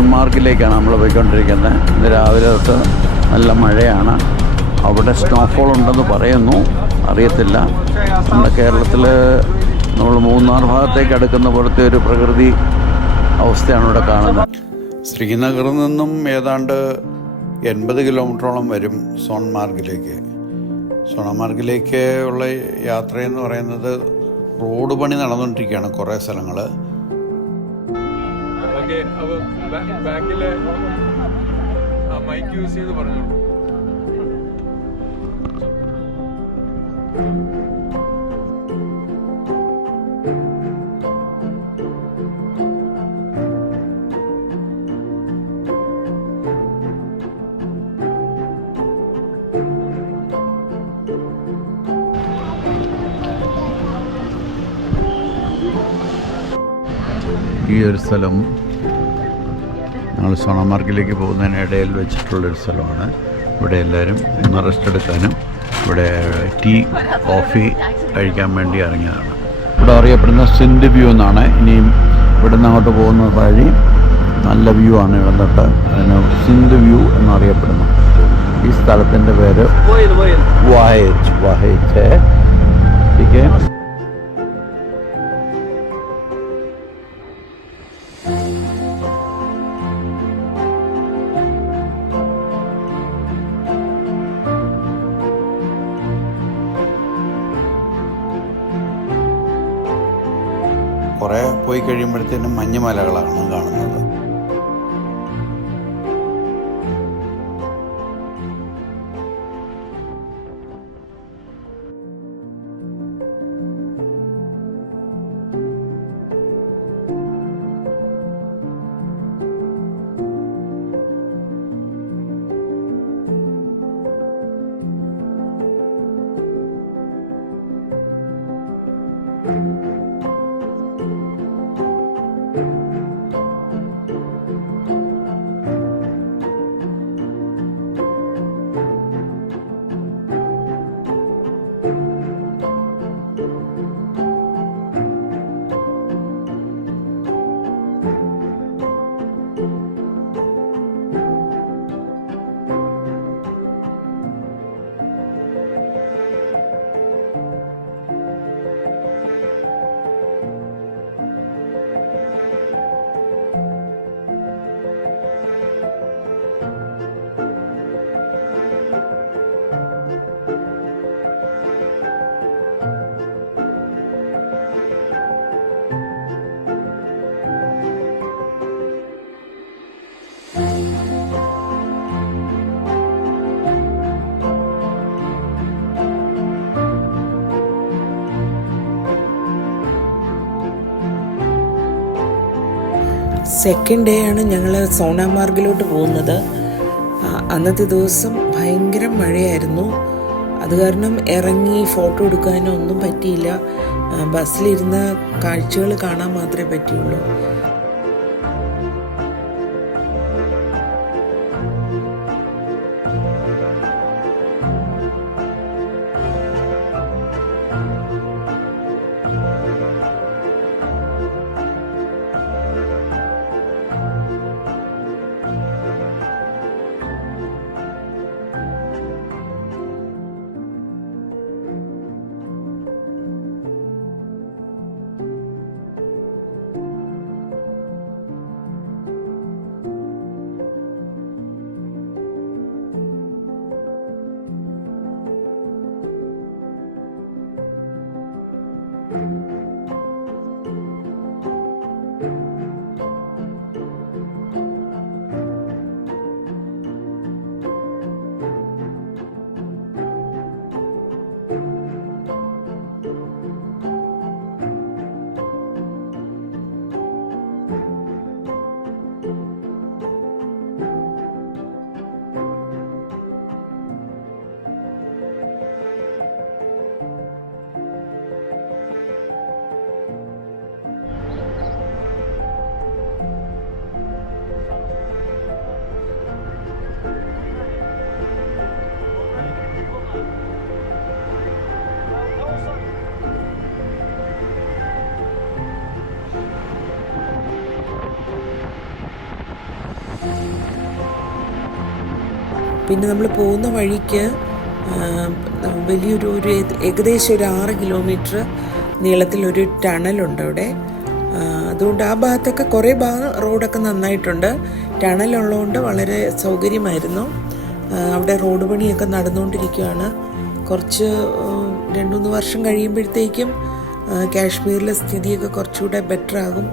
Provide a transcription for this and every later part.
സോൺമാർഗിലേക്കാണ് നമ്മൾ പോയിക്കൊണ്ടിരിക്കുന്നത്. ഇന്ന് രാവിലെ തൊട്ട് നല്ല മഴയാണ്. അവിടെ സ്നോഫോൾ ഉണ്ടെന്ന് പറയുന്നു, അറിയത്തില്ല. നമ്മുടെ കേരളത്തിൽ നമ്മൾ മൂന്നാർ ഭാഗത്തേക്ക് അടുക്കുന്ന പോലത്തെ ഒരു പ്രകൃതി അവസ്ഥയാണ് ഇവിടെ കാണുന്നത്. ശ്രീനഗറിൽ നിന്നും ഏതാണ്ട് 80 കിലോമീറ്ററോളം വരും സോൺമാർഗിലേക്ക്. സോൺമാർഗിലേക്ക് ഉള്ള യാത്രയെന്ന് പറയുന്നത് റോഡ് പണി നടന്നുകൊണ്ടിരിക്കുകയാണ് കുറേ സ്ഥലങ്ങൾ. ഈ ഒരു സ്ഥലം ഞങ്ങൾ സോണമാർഗിലേക്ക് പോകുന്നതിനിടയിൽ വെച്ചിട്ടുള്ളൊരു സ്ഥലമാണ്. ഇവിടെ എല്ലാവരും ഒന്ന് റെസ്റ്റ് എടുക്കാനും ഇവിടെ ടീ കോഫി കഴിക്കാൻ വേണ്ടി ഇറങ്ങിയതാണ്. ഇവിടെ അറിയപ്പെടുന്ന സിന്ധ് വ്യൂ എന്നാണ്. ഇനിയും ഇവിടെ നിന്ന് അങ്ങോട്ട് പോകുന്ന വഴി നല്ല വ്യൂ ആണ്. ഇവിടെ തൊട്ട് അതിന് സിന്ധ് വ്യൂ എന്നറിയപ്പെടുന്നു. ഈ സ്ഥലത്തിൻ്റെ പേര് വാഹേജ്. ठीक है. കുറേ പോയി കഴിയുമ്പോഴത്തേനും മഞ്ഞുമലകളാണ് കാണുന്നത്. സെക്കൻഡ് ഡേ ആണ് ഞങ്ങൾ സോണമാർഗിലോട്ട് പോകുന്നത്. അന്നത്തെ ദിവസം ഭയങ്കര മഴയായിരുന്നു. അത് കാരണം ഇറങ്ങി ഫോട്ടോ എടുക്കാനോ ഒന്നും പറ്റിയില്ല. ബസ്സിലിരുന്ന കാഴ്ചകൾ കാണാൻ മാത്രമേ പറ്റിയുള്ളൂ. പിന്നെ നമ്മൾ പോകുന്ന വഴിക്ക് വലിയൊരു ഏകദേശം ഒരു 6 കിലോമീറ്റർ നീളത്തിലൊരു ടണലുണ്ട് അവിടെ. അതുകൊണ്ട് ആ ഭാഗത്തൊക്കെ കുറേ ഭാഗം റോഡൊക്കെ നന്നായിട്ടുണ്ട്. ടണലുള്ളതുകൊണ്ട് വളരെ സൗകര്യമായിരുന്നു. അവിടെ റോഡ് പണിയൊക്കെ നടന്നുകൊണ്ടിരിക്കുകയാണ്. കുറച്ച് 2-3 വർഷം കഴിയുമ്പോഴത്തേക്കും കാശ്മീരിലെ സ്ഥിതിയൊക്കെ കുറച്ചുകൂടെ ബെറ്റർ ആകും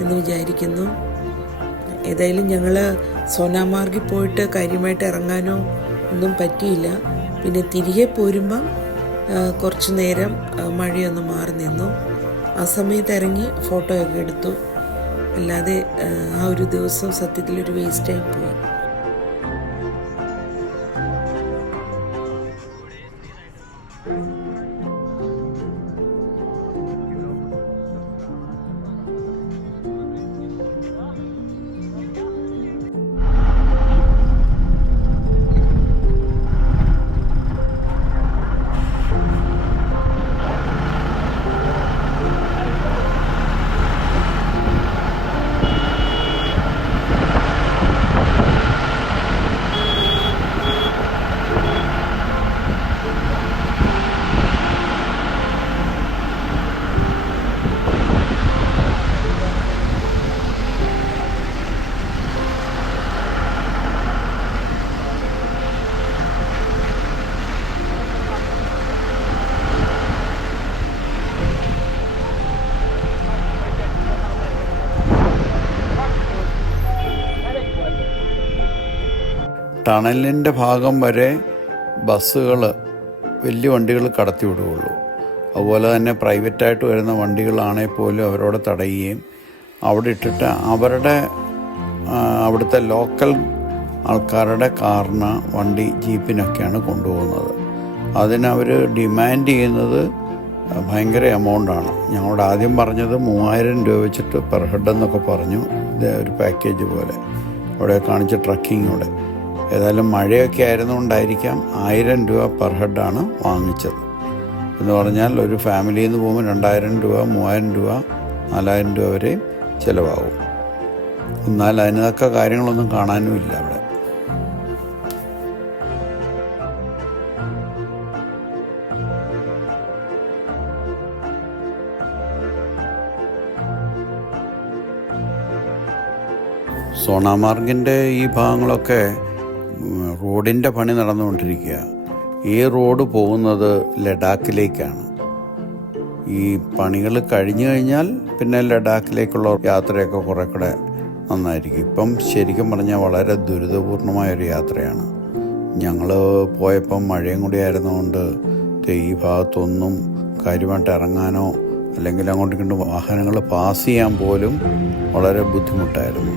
എന്ന് വിചാരിക്കുന്നു. ഏതായാലും ഞങ്ങൾ സോനാമാർഗിൽ പോയിട്ട് കാര്യമായിട്ട് ഇറങ്ങാനോ ഒന്നും പറ്റിയില്ല. പിന്നെ തിരികെ പോരുമ്പം കുറച്ച് നേരം മഴയൊന്ന് മാറി നിന്നു. ആ സമയത്ത് ഇറങ്ങി ഫോട്ടോയൊക്കെ എടുത്തു. അല്ലാതെ ആ ഒരു ദിവസം സത്യത്തിലൊരു വേസ്റ്റായി പോയി. ടണലിൻ്റെ ഭാഗം വരെ ബസ്സുകൾ, വലിയ വണ്ടികൾ കടത്തി വിടുകയുള്ളൂ. അതുപോലെ തന്നെ പ്രൈവറ്റായിട്ട് വരുന്ന വണ്ടികളാണെങ്കിൽ പോലും അവരോട് തടയുകയും അവിടെ ഇട്ടിട്ട് അവിടുത്തെ ലോക്കൽ ആൾക്കാരുടെ കാറിന്, വണ്ടി, ജീപ്പിനൊക്കെയാണ് കൊണ്ടുപോകുന്നത്. അതിനവർ ഡിമാൻഡ് ചെയ്യുന്നത് ഭയങ്കര എമൗണ്ടാണ്. ഞങ്ങളോട് ആദ്യം പറഞ്ഞത് 3000 രൂപ വെച്ചിട്ട് പെർ ഹെഡ് എന്നൊക്കെ പറഞ്ഞു. ഇത് ഒരു പാക്കേജ് പോലെ അവിടെ കാണിച്ച ട്രക്കിങ്ങോടെ. ഏതായാലും മഴയൊക്കെ ആയിരുന്നുകൊണ്ടായിരിക്കാം 1000 രൂപ പെർ ഹെഡാണ് വാങ്ങിച്ചത്. എന്ന് പറഞ്ഞാൽ ഒരു ഫാമിലിയിൽ നിന്ന് പോകുമ്പോൾ 2000 രൂപ, 3000 രൂപ, 4000 രൂപ വരെയും ചിലവാകും. എന്നാൽ അതിനൊക്കെ കാര്യങ്ങളൊന്നും കാണാനുമില്ല അവിടെ. സോനാമാർഗിൻ്റെ ഈ ഭാഗങ്ങളൊക്കെ റോഡിൻ്റെ പണി നടന്നുകൊണ്ടിരിക്കുക. ഈ റോഡ് പോകുന്നത് ലഡാക്കിലേക്കാണ്. ഈ പണികൾ കഴിഞ്ഞു കഴിഞ്ഞാൽ പിന്നെ ലഡാക്കിലേക്കുള്ള യാത്രയൊക്കെ കുറേ കൂടെ നന്നായിരിക്കും. ഇപ്പം ശരിക്കും പറഞ്ഞാൽ വളരെ ദുരിതപൂർണമായൊരു യാത്രയാണ്. ഞങ്ങൾ പോയപ്പം മഴയും കൂടി ആയിരുന്നുകൊണ്ട് ഈ ഭാഗത്തൊന്നും കാര്യമായിട്ട് ഇറങ്ങാനോ അല്ലെങ്കിൽ അങ്ങോട്ടും ഇങ്ങോട്ടും വാഹനങ്ങൾ പാസ് ചെയ്യാൻ പോലും വളരെ ബുദ്ധിമുട്ടായിരുന്നു.